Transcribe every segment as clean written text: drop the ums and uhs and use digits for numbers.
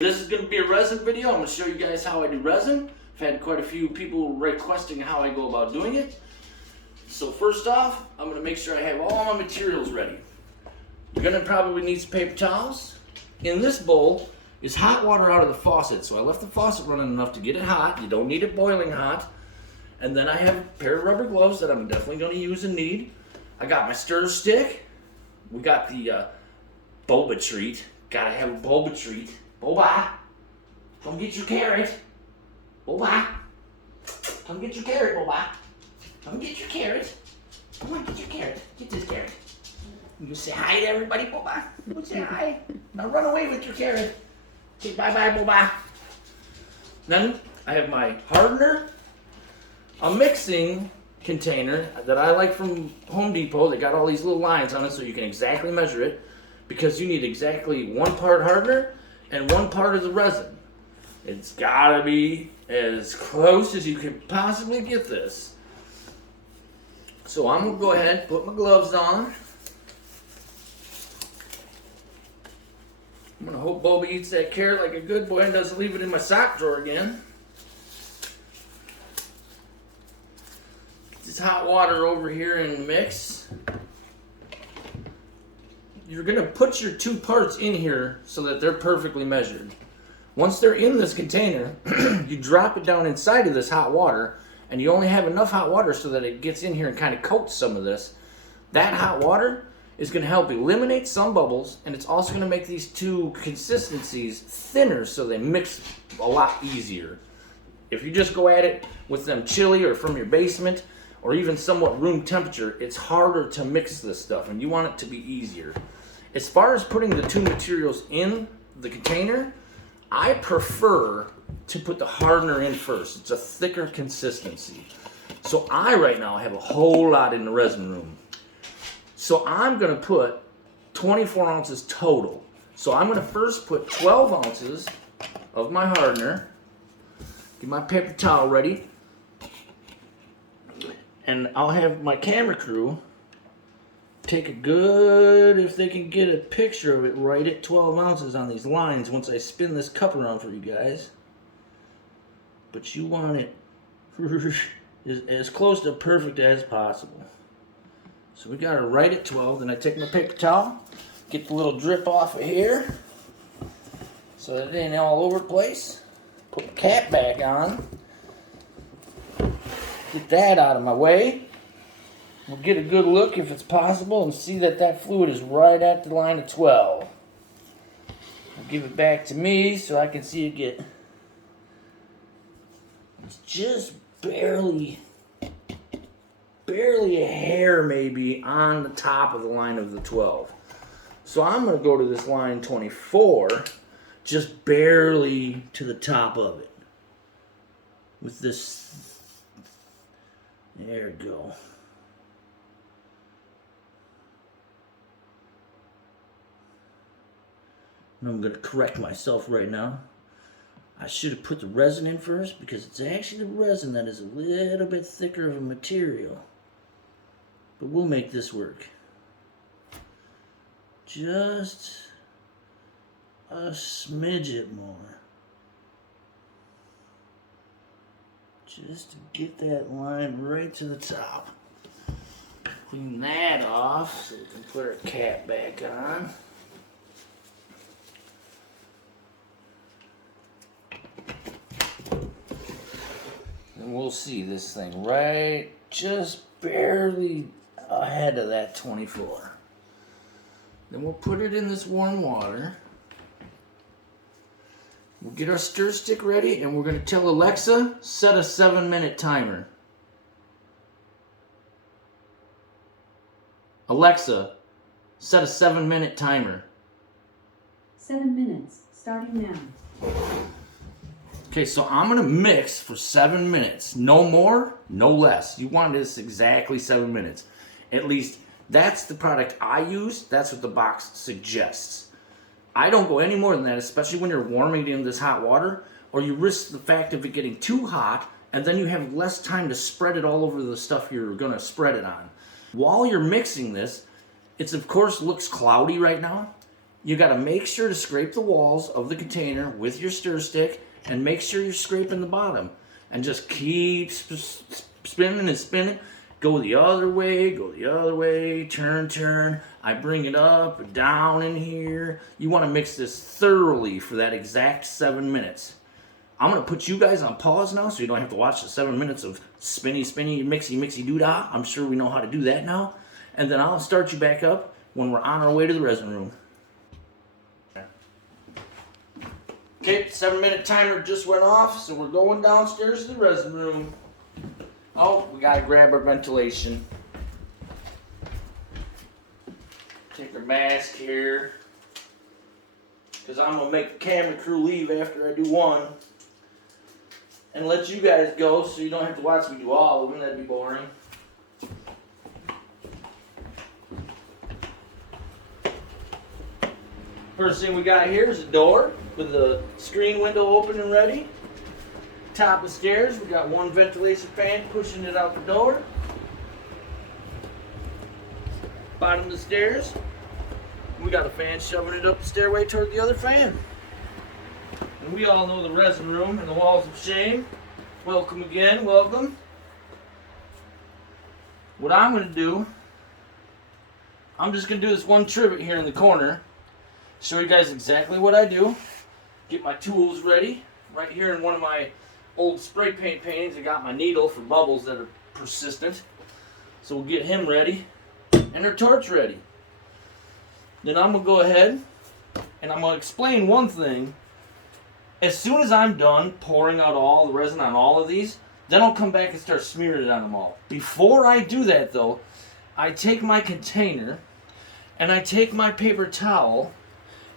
This is going to be a resin video. I'm going to show you guys how I do resin. I've had quite a few people requesting how I go about doing it. So first off, I'm going to make sure I have all my materials ready. You're going to probably need some paper towels. In this bowl is hot water out of the faucet. So I left the faucet running enough to get it hot. You don't need it boiling hot. And then I have a pair of rubber gloves that I'm definitely going to use and need. I got my stir stick. We got the boba treat. Gotta have a boba treat. Boba, come get your carrot. Boba, come get your carrot, Boba. Come get your carrot. Come on, get your carrot. Get this carrot. You say hi to everybody, Boba. You say hi. Now run away with your carrot. Okay, bye-bye, Boba. Then I have my hardener, a mixing container that I like from Home Depot. They got all these little lines on it so you can exactly measure it, because you need exactly 1 part hardener and 1 part of the resin. It's gotta be as close as you can possibly get this. So I'm gonna go ahead and put my gloves on. I'm gonna hope Boba eats that carrot like a good boy and doesn't leave it in my sock drawer again. Get this hot water over here and mix. You're gonna put your 2 parts in here so that they're perfectly measured. Once they're in this container, you drop it down inside of this hot water, and you only have enough hot water so that it gets in here and kind of coats some of this. That hot water is gonna help eliminate some bubbles, and it's also gonna make these 2 consistencies thinner so they mix a lot easier. If you just go at it with them chilly or from your basement, or even somewhat room temperature, it's harder to mix this stuff, and you want it to be easier. As far as putting the 2 materials in the container, I prefer to put the hardener in first. It's a thicker consistency. So I right now have a whole lot in the resin room. So I'm gonna put 24 ounces total. So I'm gonna first put 12 ounces of my hardener. Get my paper towel ready. And I'll have my camera crew take a good, if they can get a picture of it, right at 12 ounces on these lines once I spin this cup around for you guys. But you want it as close to perfect as possible. So we got it right at 12. Then I take my paper towel, get the little drip off of here so that it ain't all over the place. Put the cap back on. Get that out of my way. We'll get a good look if it's possible and see that that fluid is right at the line of 12. I'll give it back to me so I can see it get, it's just barely a hair maybe on the top of the line of the 12. So I'm going to go to this line 24, just barely to the top of it. With this, there we go. And I'm going to correct myself right now. I should have put the resin in first, because it's actually the resin that is a little bit thicker of a material. But we'll make this work. Just a smidget more. Just to get that line right to the top. Clean that off so we can put our cap back on. And we'll see this thing right just barely ahead of that 24. Then we'll put it in this warm water. We'll get our stir stick ready, and we're going to tell Alexa, set a 7-minute timer. Alexa, set a 7-minute timer. 7 minutes, starting now. Okay, so I'm going to mix for 7 minutes. No more, no less. You want this exactly 7 minutes. At least that's the product I use. That's what the box suggests. I don't go any more than that, especially when you're warming it in this hot water, or you risk the fact of it getting too hot, and then you have less time to spread it all over the stuff you're going to spread it on. While you're mixing this, it's of course looks cloudy right now. you got to make sure to scrape the walls of the container with your stir stick, and make sure you're scraping the bottom, and just keep spinning and spinning. Go the other way, turn. I bring it up, down in here. You want to mix this thoroughly for that exact 7 minutes. I'm going to put you guys on pause now so you don't have to watch the 7 minutes of spinny, mixy, doo-dah. I'm sure we know how to do that now. And then I'll start you back up when we're on our way to the resin room. Okay, 7-minute timer just went off, so we're going downstairs to the resin room. Oh, we gotta grab our ventilation. Take our mask here, because I'm gonna make the camera crew leave after I do one. And let you guys go so you don't have to watch me do all of them, that'd be boring. First thing we got here is a door with the screen window open and ready. Top of stairs, we got one ventilation fan pushing it out the door. Bottom of the stairs, we got a fan shoving it up the stairway toward the other fan. And we all know the resin room and the walls of shame. Welcome again, welcome. What I'm going to do, I'm just going to do this one trivet here in the corner. Show you guys exactly what I do. Get my tools ready. Right here in one of my old spray paint paintings, I got my needle for bubbles that are persistent. So we'll get him ready and our torch ready. Then I'm going to go ahead and I'm going to explain one thing. As soon as I'm done pouring out all the resin on all of these, then I'll come back and start smearing it on them all. Before I do that though, I take my container and I take my paper towel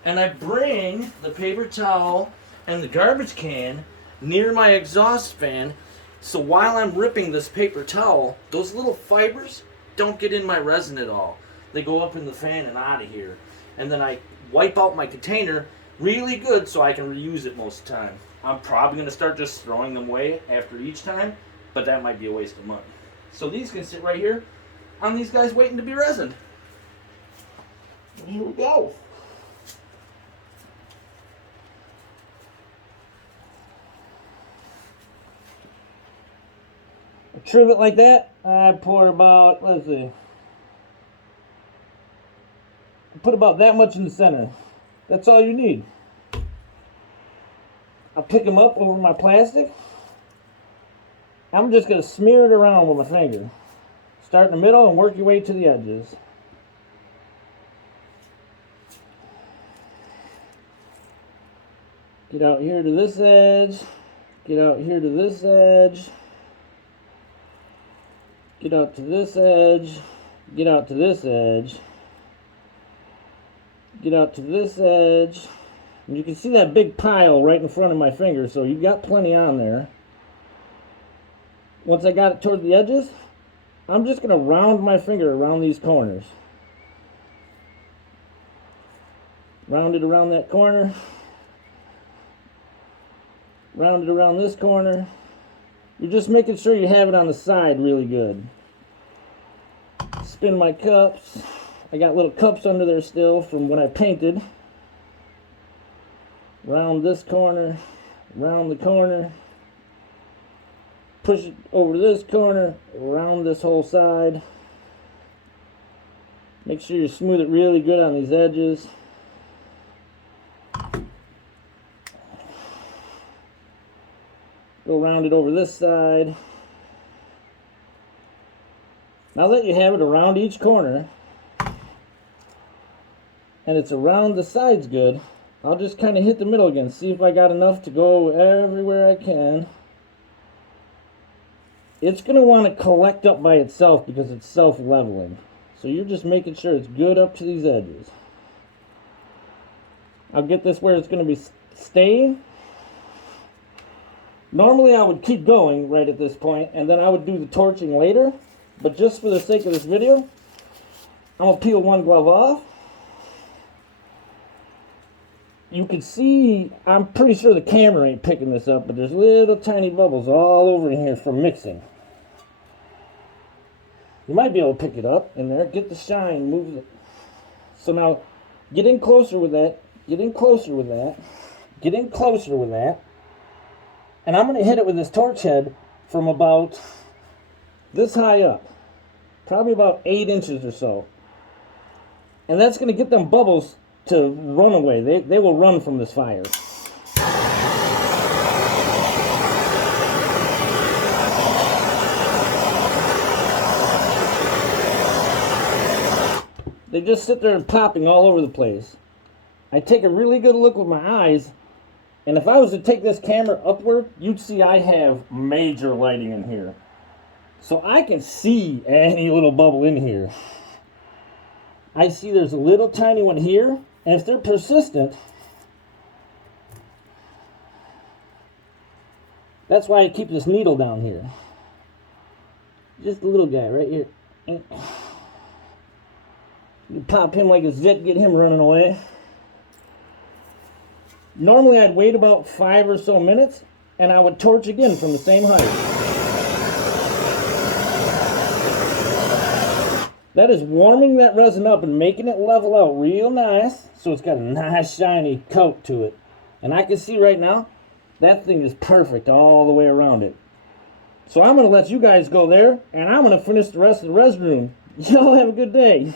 and I bring the paper towel and the garbage can near my exhaust fan, so while I'm ripping this paper towel, those little fibers don't get in my resin at all. They go up in the fan and out of here. And then I wipe out my container really good so I can reuse it most of the time. I'm probably going to start just throwing them away after each time, but that might be a waste of money. So these can sit right here on these guys waiting to be resined. And here we go. A trivet like that, I pour about, let's see, put about that much in the center. That's all you need. I'll pick them up over my plastic. I'm just going to smear it around with my finger. Start in the middle and work your way to the edges. Get out here to this edge. Get out here to this edge. Get out to this edge. Get out to this edge. Get out to this edge. And you can see that big pile right in front of my finger, so you've got plenty on there. Once I got it toward the edges, I'm just going to round my finger around these corners. Round it around that corner. Round it around this corner. You're just making sure you have it on the side really good. Spin my cups. I got little cups under there still from when I painted. Round this corner. Round the corner. Push it over this corner. Around this whole side. Make sure you smooth it really good on these edges. Go round it over this side. Now that you have it around each corner, and it's around the sides good, I'll just kind of hit the middle again, see if I got enough to go everywhere I can. It's going to want to collect up by itself because it's self-leveling. So you're just making sure it's good up to these edges. I'll get this where it's going to be staying. Normally I would keep going right at this point, and then I would do the torching later. But just for the sake of this video, I'm going to peel one glove off. You can see, I'm pretty sure the camera ain't picking this up, but there's little tiny bubbles all over in here from mixing. You might be able to pick it up in there, get the shine, move it. So now, Get in closer with that. Get in closer with that. Get in closer with that. And I'm going to hit it with this torch head from about this high up. Probably about 8 inches or so. And that's going to get them bubbles to run away. They will run from this fire. They just sit there and popping all over the place. I take a really good look with my eyes, and if I was to take this camera upward, you'd see I have major lighting in here. So I can see any little bubble in here. I see there's a little tiny one here, and if they're persistent, that's why I keep this needle down here. Just a little guy right here. You pop him like a zit, get him running away. Normally I'd wait about 5 or so minutes, and I would torch again from the same height. That is warming that resin up and making it level out real nice, so it's got a nice shiny coat to it. And I can see right now, that thing is perfect all the way around it. So I'm going to let you guys go there, and I'm going to finish the rest of the resin room. Y'all have a good day.